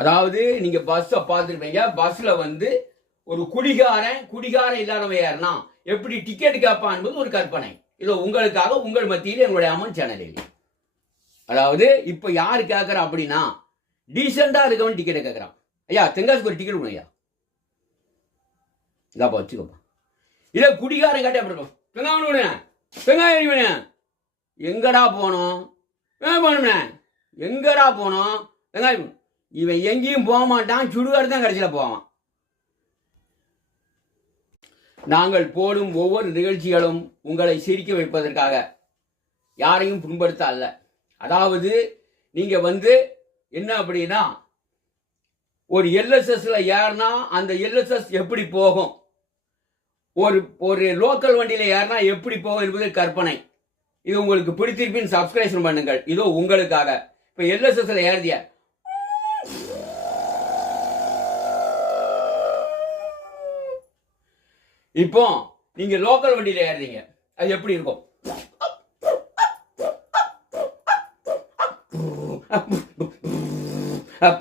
அதாவது நீங்க பஸ்ஸை பார்த்துருப்பீங்க. பஸ்ல வந்து ஒரு குடிகாரன் இல்லாதவன் யாருன்னா எப்படி டிக்கெட் கேட்பான் என்பது ஒரு கற்பனை. இது உங்களுக்காக உங்கள் மத்தியில் எங்களுடைய அம்மன் சேனலில். அதாவது இப்ப யாரு கேட்கறா அப்படின்னா டீசெண்டா இருக்கவன் டிக்கெட்டை கேட்கறான். ஐயா தெங்காசுக்கு ஒரு டிக்கெட் கொடுங்க ஐயா, இதாப்பா வச்சுக்கோப்பா. இதை குடிகாரன் கேட்ட அப்படி இருக்கும். வெங்காயம் எங்கடா போனோம், எங்கடா போனோம் வெங்காயம். இவன் எங்கேயும் போக மாட்டான், சுடுகாடு தான் கடைசியில் போவான். நாங்கள் போடும் ஒவ்வொரு நிகழ்ச்சிகளும் உங்களை சிரிக்க வைப்பதற்காக, யாரையும் புண்படுத்த அல்ல. அதாவது நீங்க வந்து என்ன அப்படின்னா ஒரு எல்எஸ்எஸ்ல ஏறினா அந்த எல்எஸ்எஸ் எப்படி போகும், ஒரு லோக்கல் வண்டியில ஏறினா எப்படி போகும் என்பது கற்பனை. இது உங்களுக்கு பிடித்திருப்பின் சப்ஸ்கிரைப் பண்ணுங்கள். இதோ உங்களுக்காக. இப்ப எல்எஸ்எஸ்ல ஏறிய இப்போ நீங்க லோக்கல் வண்டியில ஏறுறீங்க, அது எப்படி இருக்கும்? Up.